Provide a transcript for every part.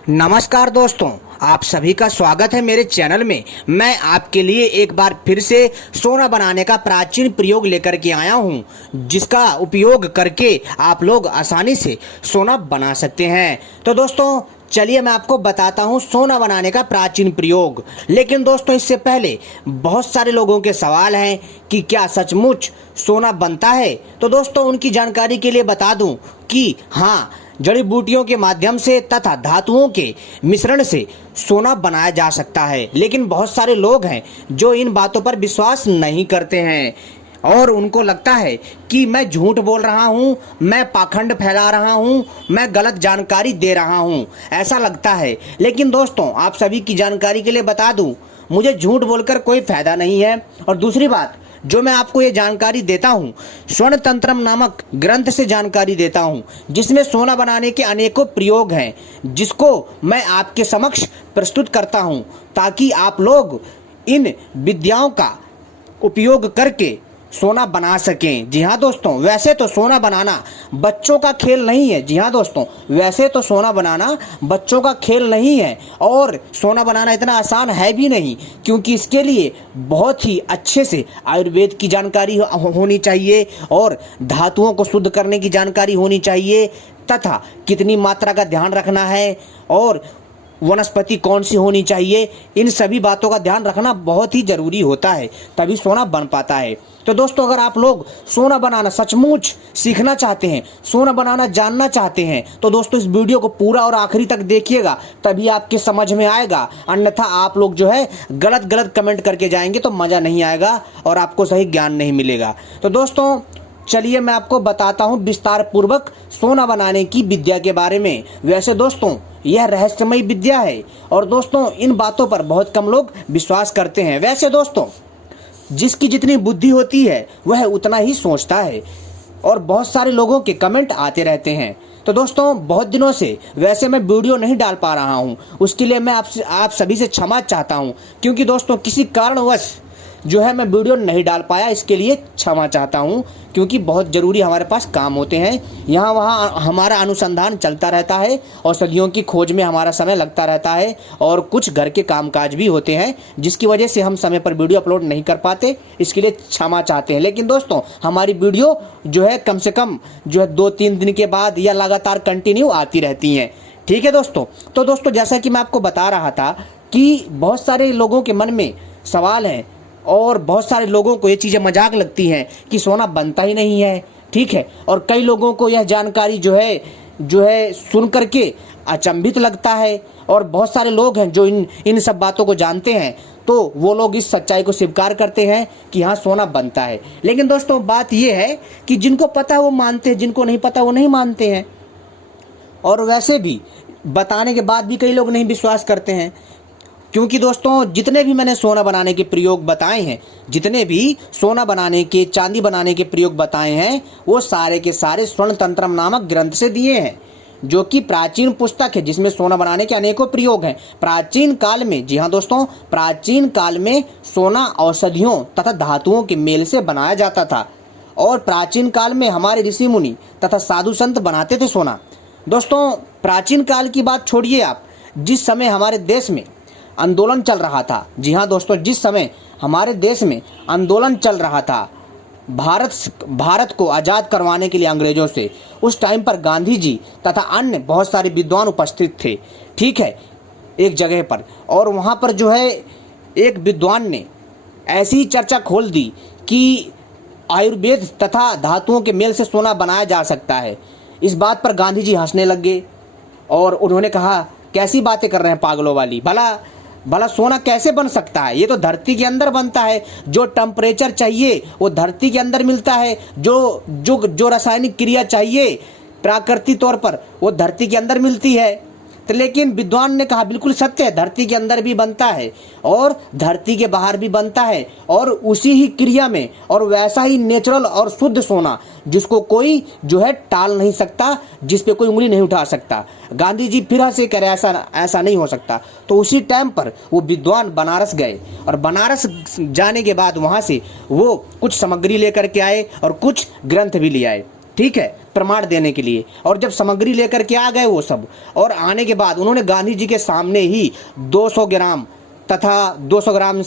नमस्कार दोस्तों, आप सभी का स्वागत है मेरे चैनल में। मैं आपके लिए एक बार फिर से सोना बनाने का प्राचीन प्रयोग लेकर के आया हूं, जिसका उपयोग करके आप लोग आसानी से सोना बना सकते हैं। तो दोस्तों चलिए मैं आपको बताता हूं सोना बनाने का प्राचीन प्रयोग। लेकिन दोस्तों इससे पहले बहुत सारे लोगों के सवाल हैं कि क्या सचमुच सोना बनता है। तो दोस्तों उनकी जानकारी के लिए बता दूं कि हाँ, जड़ी बूटियों के माध्यम से तथा धातुओं के मिश्रण से सोना बनाया जा सकता है। लेकिन बहुत सारे लोग हैं जो इन बातों पर विश्वास नहीं करते हैं और उनको लगता है कि मैं झूठ बोल रहा हूँ, मैं पाखंड फैला रहा हूँ, मैं गलत जानकारी दे रहा हूँ, ऐसा लगता है। लेकिन दोस्तों आप सभी की जानकारी के लिए बता दूँ, मुझे झूठ बोलकर कोई फायदा नहीं है। और दूसरी बात, जो मैं आपको ये जानकारी देता हूँ स्वर्ण तंत्रम नामक ग्रंथ से जानकारी देता हूँ, जिसमें सोना बनाने के अनेकों प्रयोग हैं, जिसको मैं आपके समक्ष प्रस्तुत करता हूँ ताकि आप लोग इन विद्याओं का उपयोग करके सोना बना सकें। जी हाँ दोस्तों, वैसे तो सोना बनाना बच्चों का खेल नहीं है। जी हाँ दोस्तों, वैसे तो सोना बनाना बच्चों का खेल नहीं है और सोना बनाना इतना आसान है भी नहीं, क्योंकि इसके लिए बहुत ही अच्छे से आयुर्वेद की जानकारी होनी चाहिए और धातुओं को शुद्ध करने की जानकारी होनी चाहिए तथा कितनी मात्रा का ध्यान रखना है और वनस्पति कौन सी होनी चाहिए, इन सभी बातों का ध्यान रखना बहुत ही ज़रूरी होता है, तभी सोना बन पाता है। तो दोस्तों अगर आप लोग सोना बनाना सचमुच सीखना चाहते हैं, सोना बनाना जानना चाहते हैं, तो दोस्तों इस वीडियो को पूरा और आखिरी तक देखिएगा, तभी आपके समझ में आएगा। अन्यथा आप लोग जो है गलत गलत कमेंट करके जाएंगे तो मज़ा नहीं आएगा और आपको सही ज्ञान नहीं मिलेगा। तो दोस्तों चलिए मैं आपको बताता हूँ विस्तार पूर्वक सोना बनाने की विद्या के बारे में। वैसे दोस्तों यह रहस्यमयी विद्या है और दोस्तों इन बातों पर बहुत कम लोग विश्वास करते हैं। वैसे दोस्तों जिसकी जितनी बुद्धि होती है वह उतना ही सोचता है और बहुत सारे लोगों के कमेंट आते रहते हैं। तो दोस्तों बहुत दिनों से वैसे मैं वीडियो नहीं डाल पा रहा हूँ, उसके लिए मैं आप सभी से क्षमा चाहता हूँ, क्योंकि दोस्तों किसी कारणवश जो है मैं वीडियो नहीं डाल पाया, इसके लिए क्षमा चाहता हूँ, क्योंकि बहुत ज़रूरी हमारे पास काम होते हैं। यहाँ वहाँ हमारा अनुसंधान चलता रहता है, औषधियों की खोज में हमारा समय लगता रहता है और कुछ घर के कामकाज भी होते हैं, जिसकी वजह से हम समय पर वीडियो अपलोड नहीं कर पाते, इसके लिए क्षमा चाहते हैं। लेकिन दोस्तों हमारी वीडियो जो है कम से कम जो है 2-3 दिन के बाद या लगातार कंटिन्यू आती रहती हैं। ठीक है दोस्तों। तो दोस्तों जैसा कि मैं आपको बता रहा था कि बहुत सारे लोगों के मन में सवाल हैं और बहुत सारे लोगों को ये चीज़ें मजाक लगती हैं कि सोना बनता ही नहीं है। ठीक है, और कई लोगों को यह जानकारी जो है सुन करके अचंभित लगता है और बहुत सारे लोग हैं जो इन सब बातों को जानते हैं, तो वो लोग इस सच्चाई को स्वीकार करते हैं कि हाँ सोना बनता है। लेकिन दोस्तों बात ये है कि जिनको पता है वो मानते हैं, जिनको नहीं पता वो नहीं मानते हैं। और वैसे भी बताने के बाद भी कई लोग नहीं विश्वास करते हैं, क्योंकि दोस्तों जितने भी मैंने सोना बनाने के प्रयोग बताए हैं, जितने भी सोना बनाने के, चांदी बनाने के प्रयोग बताए हैं, वो सारे के सारे स्वर्ण तंत्रम नामक ग्रंथ से दिए हैं, जो कि प्राचीन पुस्तक है जिसमें सोना बनाने के अनेकों प्रयोग हैं। प्राचीन काल में, जी हाँ दोस्तों, प्राचीन काल में सोना औषधियों तथा धातुओं के मेल से बनाया जाता था और प्राचीन काल में हमारे ऋषि मुनि तथा साधु संत बनाते थे सोना। दोस्तों प्राचीन काल की बात छोड़िए आप, जिस समय हमारे देश में आंदोलन चल रहा था, जी हाँ दोस्तों, जिस समय हमारे देश में आंदोलन चल रहा था भारत को आज़ाद करवाने के लिए अंग्रेजों से, उस टाइम पर गांधी जी तथा अन्य बहुत सारे विद्वान उपस्थित थे। ठीक है, एक जगह पर, और वहाँ पर जो है एक विद्वान ने ऐसी चर्चा खोल दी कि आयुर्वेद तथा धातुओं के मेल से सोना बनाया जा सकता है। इस बात पर गांधी जी हंसने लग गए और उन्होंने कहा कैसी बातें कर रहे हैं पागलों वाली, भला सोना कैसे बन सकता है, ये तो धरती के अंदर बनता है। जो टेम्परेचर चाहिए वो धरती के अंदर मिलता है, जो रासायनिक क्रिया चाहिए प्राकृतिक तौर पर वो धरती के अंदर मिलती है। तो लेकिन विद्वान ने कहा बिल्कुल सत्य है, धरती के अंदर भी बनता है और धरती के बाहर भी बनता है, और उसी ही क्रिया में और वैसा ही नेचुरल और शुद्ध सोना जिसको कोई जो है टाल नहीं सकता, जिस पे कोई उंगली नहीं उठा सकता। गांधी जी फिर से कह रहे ऐसा नहीं हो सकता। तो उसी टाइम पर वो विद्वान बनारस गए और बनारस जाने के बाद वहाँ से वो कुछ सामग्री लेकर के आए और कुछ ग्रंथ भी ले आए। ठीक है, प्रमाण देने के लिए। और जब सामग्री लेकर के आ गए वो सब, और आने के बाद उन्होंने गांधी जी के सामने ही 200 ग्राम तथा 200 ग्राम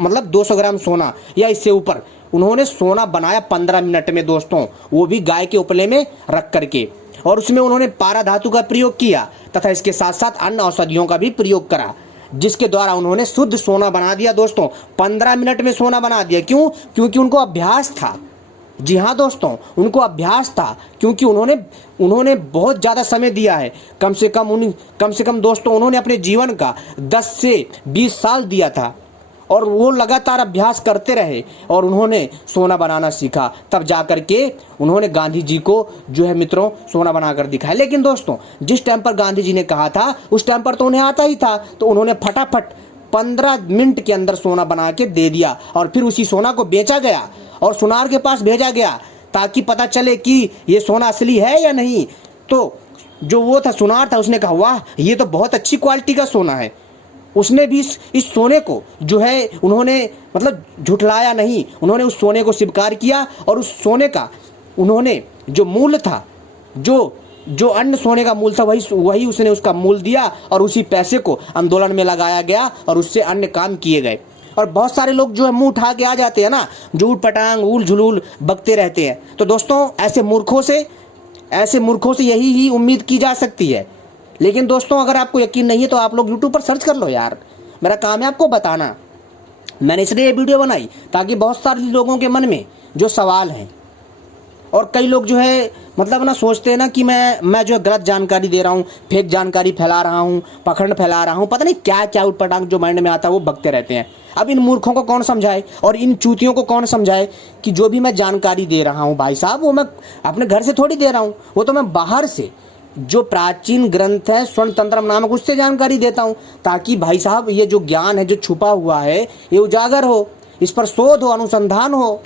मतलब 200 ग्राम सोना या इससे ऊपर उन्होंने सोना बनाया 15 मिनट में दोस्तों, वो भी गाय के उपले में रख करके। और उसमें उन्होंने पारा धातु का प्रयोग किया तथा इसके साथ साथ अन्य औषधियों का भी प्रयोग करा, जिसके द्वारा उन्होंने शुद्ध सोना बना दिया दोस्तों। 15 मिनट में सोना बना दिया। क्यों? क्योंकि उनको अभ्यास था। जी हाँ दोस्तों, उनको अभ्यास था, क्योंकि उन्होंने बहुत ज़्यादा समय दिया है। कम से कम दोस्तों उन्होंने अपने जीवन का 10 से 20 साल दिया था, और वो लगातार अभ्यास करते रहे और उन्होंने सोना बनाना सीखा। तब जाकर के उन्होंने गांधी जी को जो है मित्रों सोना बनाकर दिखाया। लेकिन दोस्तों जिस टाइम पर गांधी जी ने कहा था उस टाइम पर तो उन्हें आता ही था, तो उन्होंने फटाफट 15 मिनट के अंदर सोना बना के दे दिया, और फिर उसी सोना को बेचा गया और सुनार के पास भेजा गया, ताकि पता चले कि ये सोना असली है या नहीं। तो जो वो था सुनार था, उसने कहा वाह ये तो बहुत अच्छी क्वालिटी का सोना है। उसने भी इस सोने को जो है उन्होंने मतलब झुठलाया नहीं, उन्होंने उस सोने को स्वीकार किया, और उस सोने का उन्होंने जो मूल्य था, जो अन्य सोने का मूल्य था, वही उसने उसका मूल्य दिया, और उसी पैसे को आंदोलन में लगाया गया और उससे अन्य काम किए गए। और बहुत सारे लोग जो है मुंह उठा के आ जाते हैं ना, जो उठ पटांग ऊल झुलूल बकते रहते हैं। तो दोस्तों ऐसे मूर्खों से यही ही उम्मीद की जा सकती है। लेकिन दोस्तों अगर आपको यकीन नहीं है तो आप लोग यूट्यूब पर सर्च कर लो यार, मेरा काम है आपको बताना। मैंने इसलिए ये वीडियो बनाई ताकि बहुत सारे लोगों के मन में जो सवाल हैं, और कई लोग जो है मतलब ना सोचते हैं ना कि मैं जो है गलत जानकारी दे रहा हूँ, फेक जानकारी फैला रहा हूँ, पखंड फैला रहा हूँ, पता नहीं क्या क्या उटपटांग जो माइंड में आता है वो बकते रहते हैं। अब इन मूर्खों को कौन समझाए और इन चूतियों को कौन समझाए कि जो भी मैं जानकारी दे रहा हूँ भाई साहब, वो मैं अपने घर से थोड़ी दे रहा हूँ, वो तो मैं बाहर से जो प्राचीन ग्रंथ है स्वर्ण तंत्रम नामक उससे जानकारी देता हूँ, ताकि भाई साहब ये जो ज्ञान है जो छुपा हुआ है ये उजागर हो, इस पर शोध हो, अनुसंधान हो।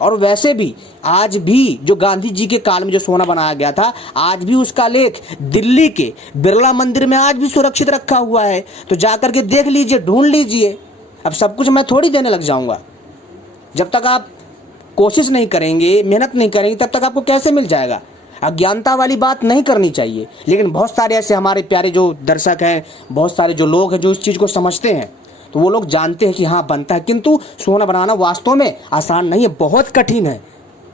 और वैसे भी आज भी जो गांधी जी के काल में जो सोना बनाया गया था, आज भी उसका लेख दिल्ली के बिरला मंदिर में आज भी सुरक्षित रखा हुआ है। तो जाकर के देख लीजिए, ढूंढ लीजिए। अब सब कुछ मैं थोड़ी देने लग जाऊंगा। जब तक आप कोशिश नहीं करेंगे, मेहनत नहीं करेंगे, तब तक आपको कैसे मिल जाएगा। अज्ञानता वाली बात नहीं करनी चाहिए। लेकिन बहुत सारे ऐसे हमारे प्यारे जो दर्शक हैं, बहुत सारे जो लोग हैं जो इस चीज़ को समझते हैं, तो वो लोग जानते हैं कि हाँ बनता है, किंतु सोना बनाना वास्तव में आसान नहीं है, बहुत कठिन है।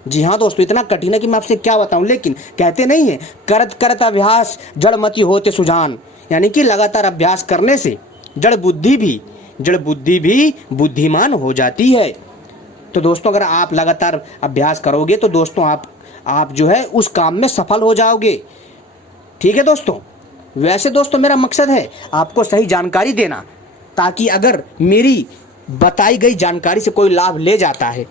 जी हाँ दोस्तों, इतना कठिन है कि मैं आपसे क्या बताऊं। लेकिन कहते नहीं है करत करत अभ्यास जड़ मति होते सुजान, यानी कि लगातार अभ्यास करने से जड़ बुद्धि भी बुद्धिमान हो जाती है। तो दोस्तों अगर आप लगातार अभ्यास करोगे तो दोस्तों आप जो है उस काम में सफल हो जाओगे। ठीक है दोस्तों। वैसे दोस्तों मेरा मकसद है आपको सही जानकारी देना, ताकि अगर मेरी बताई गई जानकारी से कोई लाभ ले जाता है,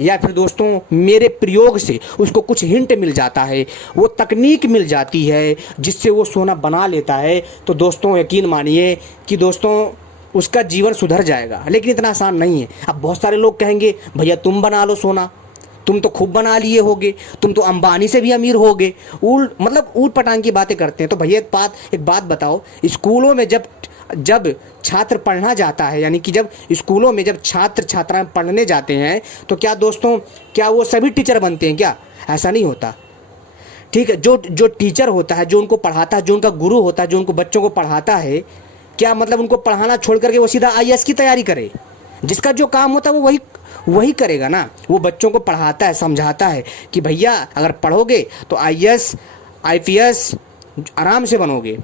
या फिर दोस्तों मेरे प्रयोग से उसको कुछ हिंट मिल जाता है, वो तकनीक मिल जाती है जिससे वो सोना बना लेता है, तो दोस्तों यकीन मानिए कि दोस्तों उसका जीवन सुधर जाएगा। लेकिन इतना आसान नहीं है। अब बहुत सारे लोग कहेंगे भैया तुम बना लो सोना, तुम तो खूब बना लिए होगे, तुम तो अंबानी से भी अमीर होगे, ऊट पटांग की बातें करते हैं। तो भैया एक बात बताओ, स्कूलों में जब छात्र पढ़ना जाता है, यानी कि जब स्कूलों में जब छात्र छात्राएं पढ़ने जाते हैं, तो क्या दोस्तों क्या वो सभी टीचर बनते हैं क्या? ऐसा नहीं होता। ठीक है, जो टीचर होता है, जो उनको पढ़ाता है, जो उनका गुरु होता है, जो उनको बच्चों को पढ़ाता है, क्या मतलब उनको पढ़ाना छोड़ करके वो सीधा IAS की तैयारी करे? जिसका जो काम होता है वो वही करेगा ना। वो बच्चों को पढ़ाता है, समझाता है कि भैया अगर पढ़ोगे तो IAS IPS आराम से बनोगे।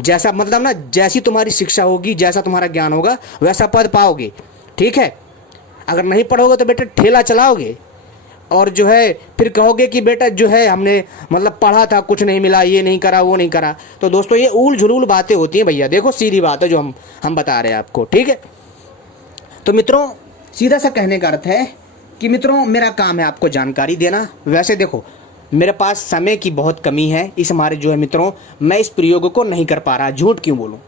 जैसा मतलब ना जैसी तुम्हारी शिक्षा होगी, जैसा तुम्हारा ज्ञान होगा, वैसा पद पाओगे। ठीक है, अगर नहीं पढ़ोगे तो बेटा ठेला चलाओगे, और जो है फिर कहोगे कि बेटा जो है हमने मतलब पढ़ा था, कुछ नहीं मिला, ये नहीं करा, वो नहीं करा। तो दोस्तों ये ऊल झुलूल बातें होती हैं भैया। देखो सीधी बात है जो हम बता रहे हैं आपको। ठीक है, तो मित्रों सीधा सा कहने का अर्थ है कि मित्रों मेरा काम है आपको जानकारी देना। वैसे देखो मेरे पास समय की बहुत कमी है, इस हमारे जो है मित्रों मैं इस प्रयोग को नहीं कर पा रहा। झूठ क्यों बोलूं?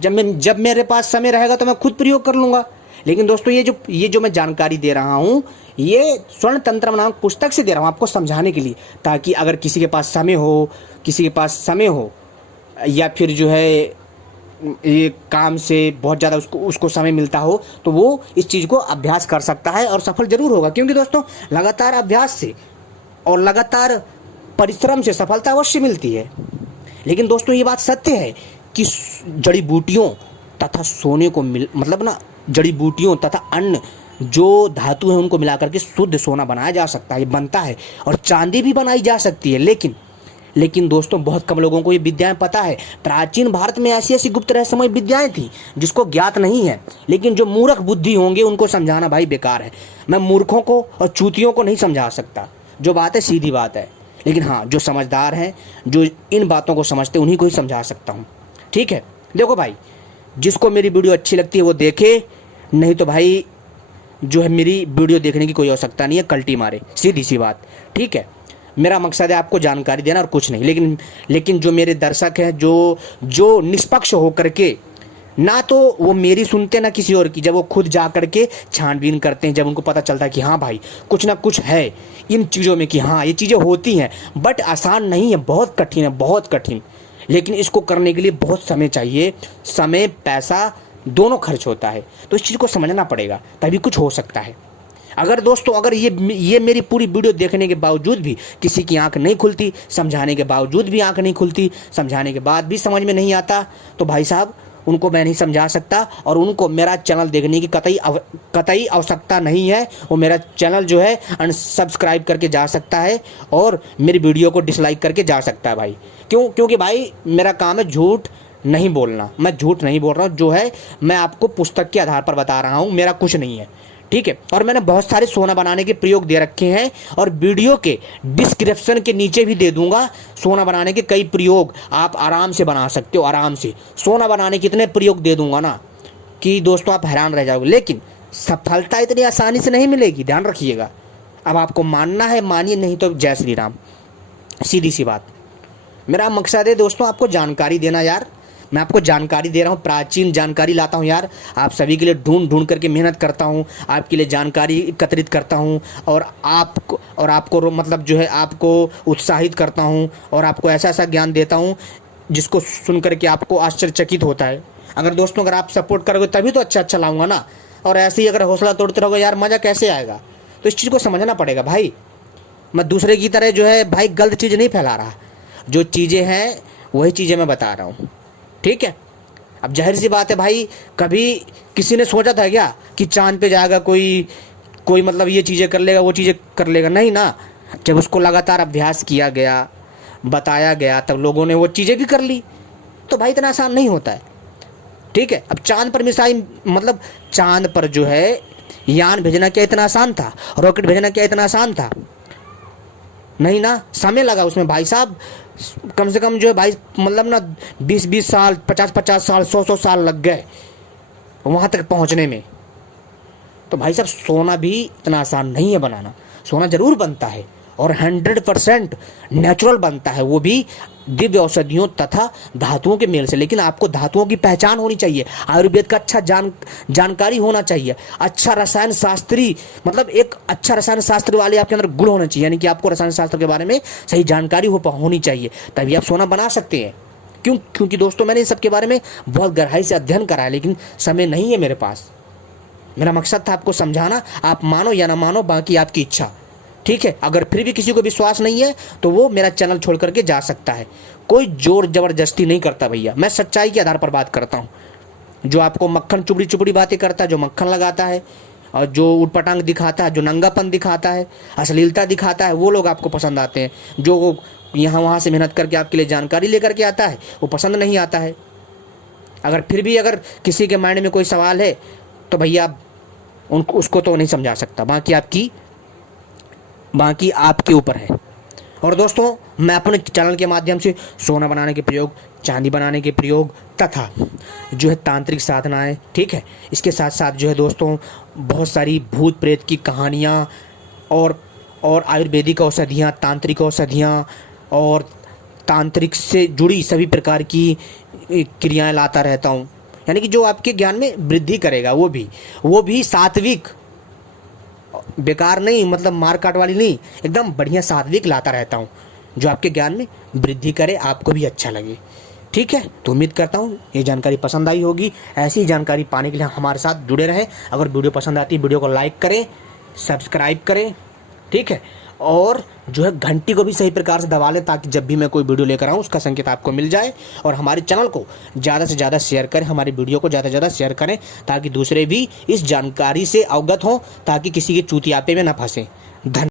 जब मेरे पास समय रहेगा तो मैं खुद प्रयोग कर लूँगा। लेकिन दोस्तों ये जो मैं जानकारी दे रहा हूँ, ये स्वर्ण तंत्र नामक पुस्तक से दे रहा हूँ आपको समझाने के लिए, ताकि अगर किसी के पास समय हो या फिर जो है ये काम से बहुत ज़्यादा उसको समय मिलता हो, तो वो इस चीज़ को अभ्यास कर सकता है और सफल ज़रूर होगा। क्योंकि दोस्तों लगातार अभ्यास से और लगातार परिश्रम से सफलता अवश्य मिलती है। लेकिन दोस्तों ये बात सत्य है कि जड़ी बूटियों तथा सोने को मतलब ना जड़ी बूटियों तथा अन्य जो धातु है उनको मिलाकर के शुद्ध सोना बनाया जा सकता है, बनता है, और चांदी भी बनाई जा सकती है। लेकिन दोस्तों बहुत कम लोगों को ये विद्याएं पता है। प्राचीन भारत में ऐसी ऐसी गुप्त रहस्यमय विद्याएं थी जिसको ज्ञात नहीं है, लेकिन जो मूर्ख बुद्धि होंगे उनको समझाना भाई बेकार है। मैं मूर्खों को और चूतियों को नहीं समझा सकता, जो बात है सीधी बात है। लेकिन हाँ, जो समझदार हैं, जो इन बातों को समझते उन्हीं को ही समझा सकता हूँ। ठीक है, देखो भाई, जिसको मेरी वीडियो अच्छी लगती है वो देखे, नहीं तो भाई जो है मेरी वीडियो देखने की कोई आवश्यकता नहीं है, कल्टी मारे, सीधी सी बात। ठीक है, मेरा मकसद है आपको जानकारी देना और कुछ नहीं। लेकिन जो मेरे दर्शक हैं, जो निष्पक्ष होकर के ना तो वो मेरी सुनते ना किसी और की, जब वो खुद जा करके छानबीन करते हैं, जब उनको पता चलता है कि हाँ भाई कुछ ना कुछ है इन चीज़ों में, कि हाँ ये चीज़ें होती हैं, बट आसान नहीं है, बहुत कठिन है, बहुत कठिन। लेकिन इसको करने के लिए बहुत समय चाहिए, समय पैसा दोनों खर्च होता है। तो इस चीज़ को समझना पड़ेगा, तभी कुछ हो सकता है। अगर दोस्तों अगर ये मेरी पूरी वीडियो देखने के बावजूद भी किसी की आंख नहीं खुलती, समझाने के बावजूद भी आंख नहीं खुलती, समझाने के बाद भी समझ में नहीं आता, तो भाई साहब उनको मैं नहीं समझा सकता, और उनको मेरा चैनल देखने की कतई आवश्यकता नहीं है। वो मेरा चैनल जो है अनसब्सक्राइब करके जा सकता है और मेरी वीडियो को डिसलाइक करके जा सकता है भाई। क्योंकि भाई मेरा काम है झूठ नहीं बोलना। मैं झूठ नहीं बोल रहा हूँ, जो है मैं आपको पुस्तक के आधार पर बता रहा हूँ, मेरा कुछ नहीं है। ठीक है, और मैंने बहुत सारे सोना बनाने के प्रयोग दे रखे हैं, और वीडियो के डिस्क्रिप्शन के नीचे भी दे दूंगा सोना बनाने के कई प्रयोग, आप आराम से बना सकते हो। आराम से सोना बनाने के इतने प्रयोग दे दूंगा ना कि दोस्तों आप हैरान रह जाओगे। लेकिन सफलता इतनी आसानी से नहीं मिलेगी, ध्यान रखिएगा। अब आपको मानना है मानिए, नहीं तो जय श्री राम, सीधी सी बात। मेरा मकसद है दोस्तों आपको जानकारी देना यार। मैं आपको जानकारी दे रहा हूँ, प्राचीन जानकारी लाता हूँ यार, आप सभी के लिए ढूंढ करके मेहनत करता हूँ, आपके लिए जानकारी एकत्रित करता हूँ, और आपको मतलब जो है आपको उत्साहित करता हूँ, और आपको ऐसा ऐसा ज्ञान देता हूँ जिसको सुन करके आपको आश्चर्यचकित होता है। अगर दोस्तों अगर आप सपोर्ट करोगे तभी तो अच्छा लाऊंगा ना, और ऐसे ही अगर हौसला तोड़ते रहोगे यार मज़ा कैसे आएगा। तो इस चीज़ को समझना पड़ेगा भाई। मैं दूसरे की तरह जो है भाई गलत चीज़ नहीं फैला रहा, जो चीज़ें हैं वही चीज़ें मैं बता रहा हूँ। ठीक है, अब जाहिर सी बात है भाई, कभी किसी ने सोचा था क्या कि चांद पे जाएगा कोई मतलब ये चीज़ें कर लेगा, वो चीज़ें कर लेगा? नहीं ना। जब उसको लगातार अभ्यास किया गया, बताया गया, तब लोगों ने वो चीज़ें भी कर ली। तो भाई इतना आसान नहीं होता है। ठीक है, अब चांद पर मिसाइल मतलब चांद पर जो है यान भेजना क्या इतना आसान था? रॉकेट भेजना क्या इतना आसान था? नहीं ना, समय लगा उसमें भाई साहब, कम से कम जो है भाई मतलब ना 20-20 साल, 50-50 साल, 100-100 साल लग गए वहाँ तक पहुँचने में। तो भाई साहब सोना भी इतना आसान नहीं है बनाना। सोना जरूर बनता है और 100% नेचुरल बनता है, वो भी दिव्य औषधियों तथा धातुओं के मेल से। लेकिन आपको धातुओं की पहचान होनी चाहिए, आयुर्वेद का अच्छा जानकारी होना चाहिए, अच्छा रसायन शास्त्री मतलब एक अच्छा रसायन शास्त्र वाले आपके अंदर गुण होना चाहिए, यानी कि आपको रसायन शास्त्र के बारे में सही जानकारी होनी चाहिए, तभी आप सोना बना सकते हैं। क्योंकि दोस्तों मैंने इन सब के बारे में बहुत गहराई से अध्ययन करा है, लेकिन समय नहीं है मेरे पास। मेरा मकसद था आपको समझाना, आप मानो या ना मानो बाकी आपकी इच्छा। ठीक है, अगर फिर भी किसी को विश्वास नहीं है तो वो मेरा चैनल छोड़ करके जा सकता है। कोई जोर जबरदस्ती नहीं करता भैया, मैं सच्चाई के आधार पर बात करता हूँ। जो आपको मक्खन चुपड़ी बातें करता है, जो मक्खन लगाता है और जो उटपटांग दिखाता है, जो नंगापन दिखाता है, अश्लीलता दिखाता है, वो लोग आपको पसंद आते हैं। जो यहाँ वहाँ से मेहनत करके आपके लिए जानकारी लेकर के आता है वो पसंद नहीं आता है। फिर भी अगर किसी के माइंड में कोई सवाल है तो भैया उसको तो नहीं समझा सकता, बाकी आपके ऊपर है। और दोस्तों मैं अपने चैनल के माध्यम से सोना बनाने के प्रयोग, चांदी बनाने के प्रयोग तथा जो है तांत्रिक साधनाएं, ठीक है, इसके साथ साथ जो है दोस्तों बहुत सारी भूत प्रेत की कहानियाँ और आयुर्वेदिक औषधियाँ, तांत्रिक औषधियाँ और तांत्रिक से जुड़ी सभी प्रकार की क्रियाएं लाता रहता हूँ, यानी कि जो आपके ज्ञान में वृद्धि करेगा, वो भी सात्विक, बेकार नहीं, मतलब मार काट वाली नहीं, एकदम बढ़िया सात्विक लाता रहता हूँ जो आपके ज्ञान में वृद्धि करे, आपको भी अच्छा लगे। ठीक है, तो उम्मीद करता हूँ ये जानकारी पसंद आई होगी। ऐसी ही जानकारी पाने के लिए हमारे साथ जुड़े रहें। अगर वीडियो पसंद आती है वीडियो को लाइक करें, सब्सक्राइब करें, ठीक है, और जो है घंटी को भी सही प्रकार से दबा लें, ताकि जब भी मैं कोई वीडियो लेकर आऊँ उसका संकेत आपको मिल जाए। और हमारे चैनल को ज़्यादा से ज़्यादा शेयर करें, हमारी वीडियो को ज़्यादा से ज़्यादा शेयर करें, ताकि दूसरे भी इस जानकारी से अवगत हों, ताकि किसी के चूतियापे में ना फंसें। धन्यवाद।